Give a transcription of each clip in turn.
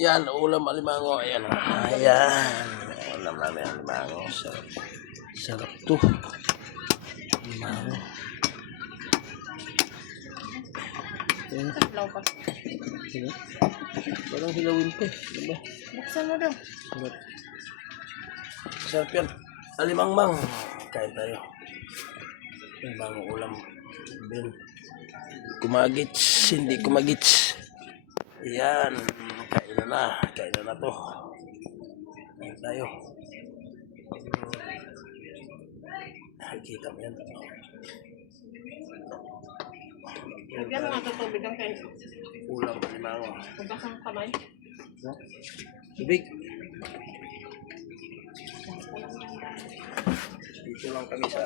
Yan, ulam alimango. Ayan. Ayan. Ulam namin alimango. Sarap. Sarap to. Alimango. Ayan. Hilaw pa. Sino? Parang hilawin pa eh. Ano ba? Buksan mo daw. Sarap. Sarap yan. Alimangmang. Kain tayo. Alimango ulam. Ben. Kumagits. Hindi kumagits. Ayan. Kain na. Kain na to. Kain tayo. Nakikita mo yan. Lagyan mo nga ito tubig ang kain. Ulam alimango. Hugas ang kamay. Tubig. Dito lang kami sa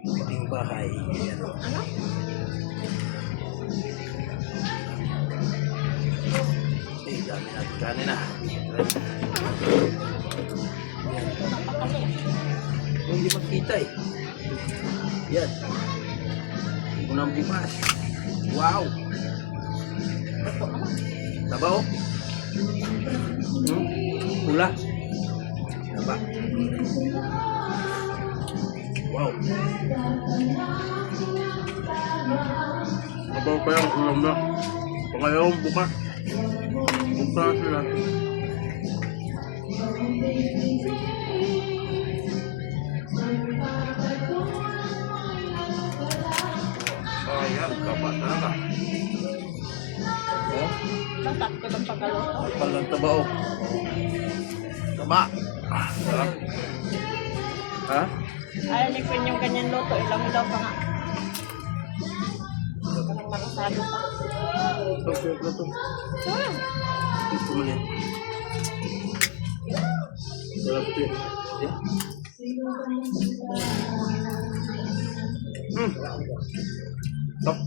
aming bahay. Ayan. Ano? Eh, dami natin kanin na. Hindi makita eh. Yan. Unang bukas. Wow! Taba oh. Pula. Taba. Wow. Taba pa yung ulam na. Pangayawang bukas. Bukas sila. Ayan, kapat talaga. Oh, Tatap ko ng pagkaluto. kapal ng taba oh. Taba. Sarap. Ha? Ayaw ni Queen yung ganyan luto. Ilang daw pa nga. Parang marasado pa. Ito, ito, ito. Ito maliit. Sarap ito eh. Stop.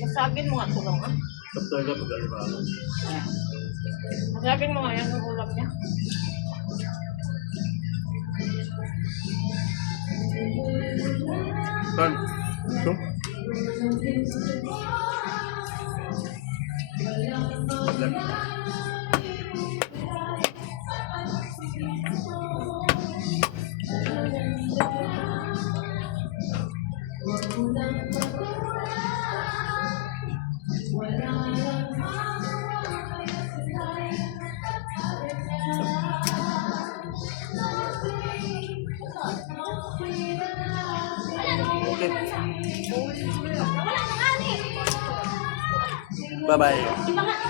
Masagin mo nga tulong ah. Stop talaga pag alimango. Masagin mo nga yan ang ulam niya. Saan? Ito? Okay. Bye-bye.